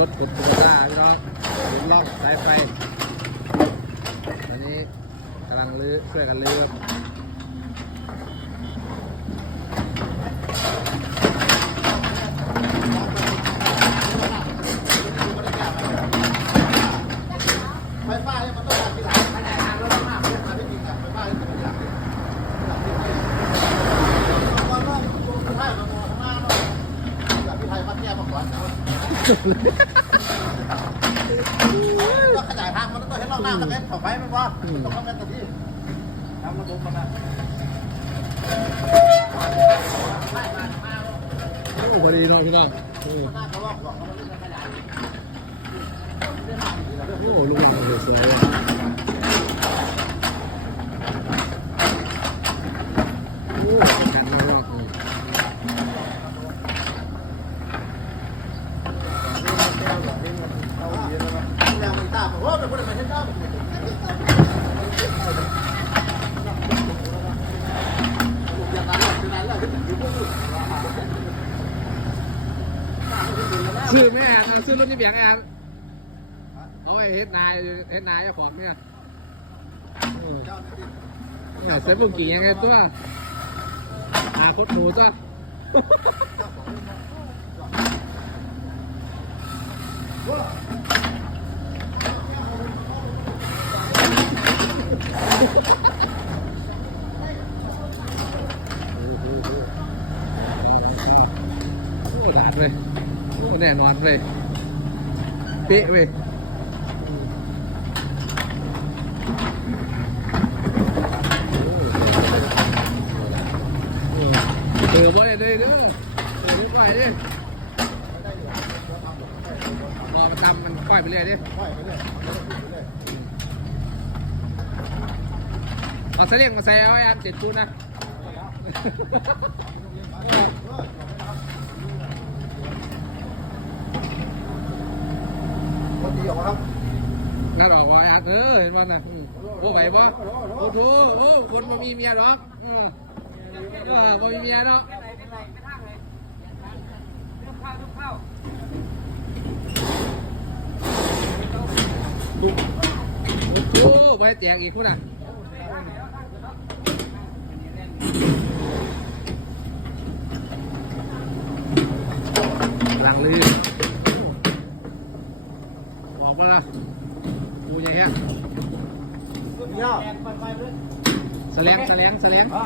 รถกดตุ๊กตาพี่น้องหมุนล่องสายไฟตอนนี้กำลังลื้อช่วยกันลื้อครับ ไฟฟ้าเนี่ยมันต้องการที่หลังขนาดทางแล้วมากเลยมันไม่จริงอะไฟฟ้าเนี่ยมันหลังตอนแรกลงไปให้มามองข้างหน้าเนาะแบบพี่ไทยมาแก้มาก่อนนะ ว่าขยายทางมันต้องเห็นเราหน้าตะเม็ดขอไฟมันว่าต้องทำเป็นตะที่ทำระบบมันนะโอ้พอดีเนาะพี่น้องโอ้ หน้าเขาว่าบอกเขาไม่ได้ขยาย โอ้ลูกน้องสวยๆว่ะโอ้แข็งมากอืม แล้วมันตามโอ้เป็นคนไม่ใช่เจ้า ซื้อแม่แอนเอาซื้อรถนี่เบียงแอนเอาไอ้เฮ็ดนายเฮ็ดนายเจ้าของเนี่ยโอ้เนี่ยใส่บุ้งกี่ยังไงตัวอาคดหมูตัวโอ้ดาเลย แน่นอนเลยเป๊ะเว้ยเตือบได้เลยเด้อเตือบ่ได้เด้อรอมันทำมันค่อยไปเรื่อยดิเอาเสลียงมาใส่เอาไอ้อันเจ็ดคูณนะ คนดีออกมาครับน่าดอกว่าอัดเออเห็นมันนะโอ้ไหวปะโอ้โหโอ้คนมามีเมียหรอกเออเออมามีเมียเนาะโอ้โหไปแจกอีกคนน่ะหลังลือบอกมาละกูอย่างเงี้ย ย่อแสลงแสลงแสลงอ๋อ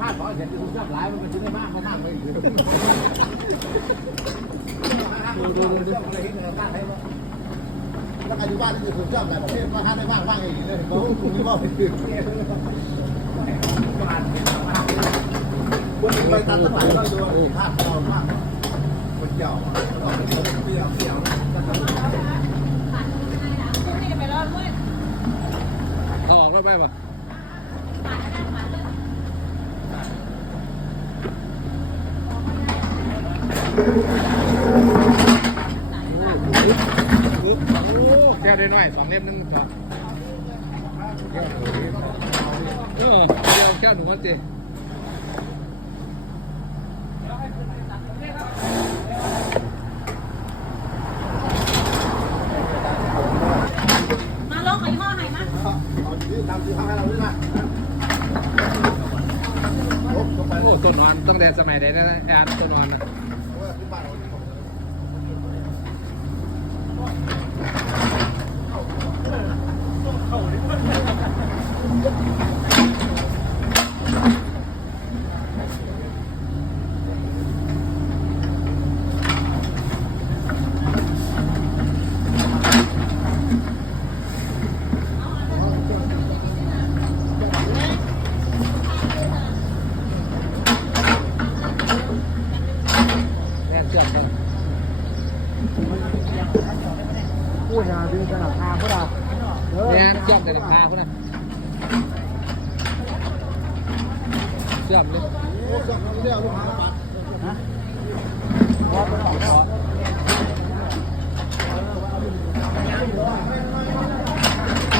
คาดบอกเห็นคุณชอบหลายมันเป็นชิ้นได้มากมากไปถึงดูดูดูดูอะไรเห็นเราตั้งให้ว่าแล้วปัจจุบันนี่คือชอบแบบประเภทว่าคาดได้มากมากอย่างนี้เลยเขาคุณนี่ว่าเป็นคนไปตัดตั้งหลายร้อยตัวคาดเรามากคนเกี่ยวเราเป็นคนเกี่ยวเกี่ยวเออกแล้วไปปะโอ้แก้วได้หน่อยสองเล่มนึงมันพอโอ้เดี๋ยวแก้วหนูก็เจ๊ มาลงไปหม้อไหนมา ตามที่ทำให้เราด้วยนะลบลงไป โอ้ต้นอนตั้งแต่สมัยใดนะแอนต้นนอนนะว่าที่บ้านเรา แม่เชื่อมกัน พูดนะดึงกระดาษทางพวกเรา แม่เชื่อมแต่หลังคาคุณนะเชื่อมเลยโอ้สั่งเราเรียกลูกค้าฮะพอไปออกแล้ว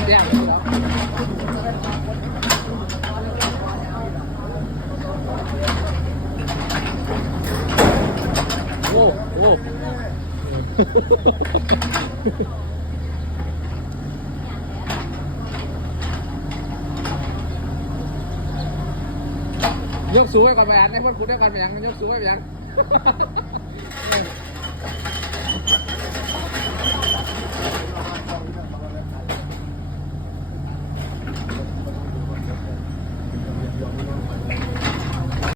แย่เลยครับโอ้โอ้ ยกสูงไว้ก่อนไปอ่านให้เพื่อนคุณได้ก่อนไปยังยกสูงไว้ไปยัง